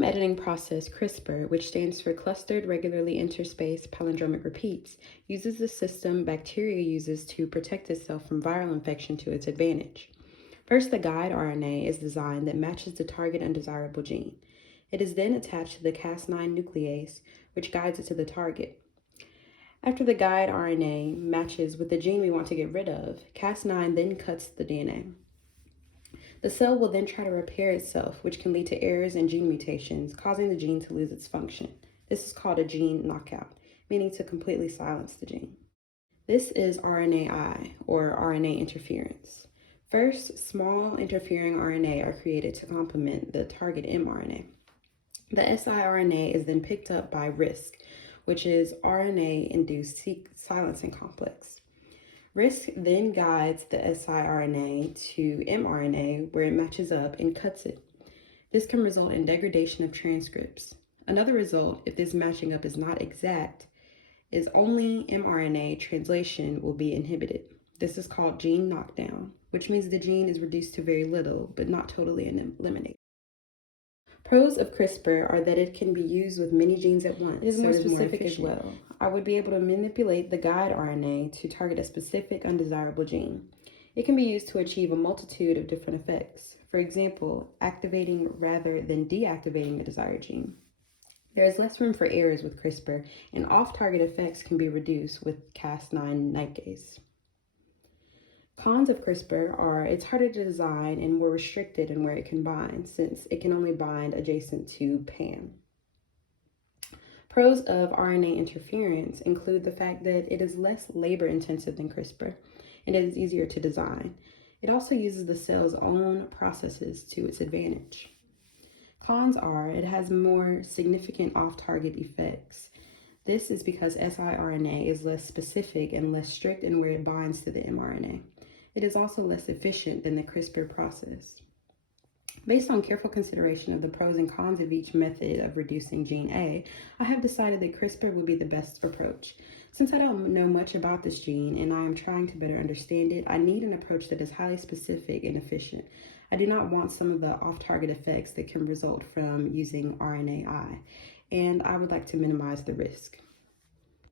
genome editing process CRISPR, which stands for Clustered Regularly Interspaced Palindromic Repeats, uses the system bacteria uses to protect itself from viral infection to its advantage. First, the guide RNA is designed that matches the target undesirable gene. It is then attached to the Cas9 nuclease, which guides it to the target. After the guide RNA matches with the gene we want to get rid of, Cas9 then cuts the DNA. The cell will then try to repair itself, which can lead to errors and gene mutations, causing the gene to lose its function. This is called a gene knockout, meaning to completely silence the gene. This is RNAi, or RNA interference. First, small interfering RNA are created to complement the target mRNA. The siRNA is then picked up by RISC, which is RNA-induced silencing complex. RISC then guides the siRNA to mRNA where it matches up and cuts it. This can result in degradation of transcripts. Another result, if this matching up is not exact, is only mRNA translation will be inhibited. This is called gene knockdown, which means the gene is reduced to very little, but not totally eliminated. Pros of CRISPR are that it can be used with many genes at once. It is more specific as well. I would be able to manipulate the guide RNA to target a specific undesirable gene. It can be used to achieve a multitude of different effects. For example, activating rather than deactivating a desired gene. There is less room for errors with CRISPR, and off-target effects can be reduced with Cas9 nigase. Cons of CRISPR are it's harder to design and more restricted in where it can bind, since it can only bind adjacent to PAM. Pros of RNA interference include the fact that it is less labor-intensive than CRISPR, and it is easier to design. It also uses the cell's own processes to its advantage. Cons are it has more significant off-target effects. This is because siRNA is less specific and less strict in where it binds to the mRNA. It is also less efficient than the CRISPR process. Based on careful consideration of the pros and cons of each method of reducing gene A, I have decided that CRISPR would be the best approach. Since I don't know much about this gene and I am trying to better understand it, I need an approach that is highly specific and efficient. I do not want some of the off-target effects that can result from using RNAi, and I would like to minimize the risk.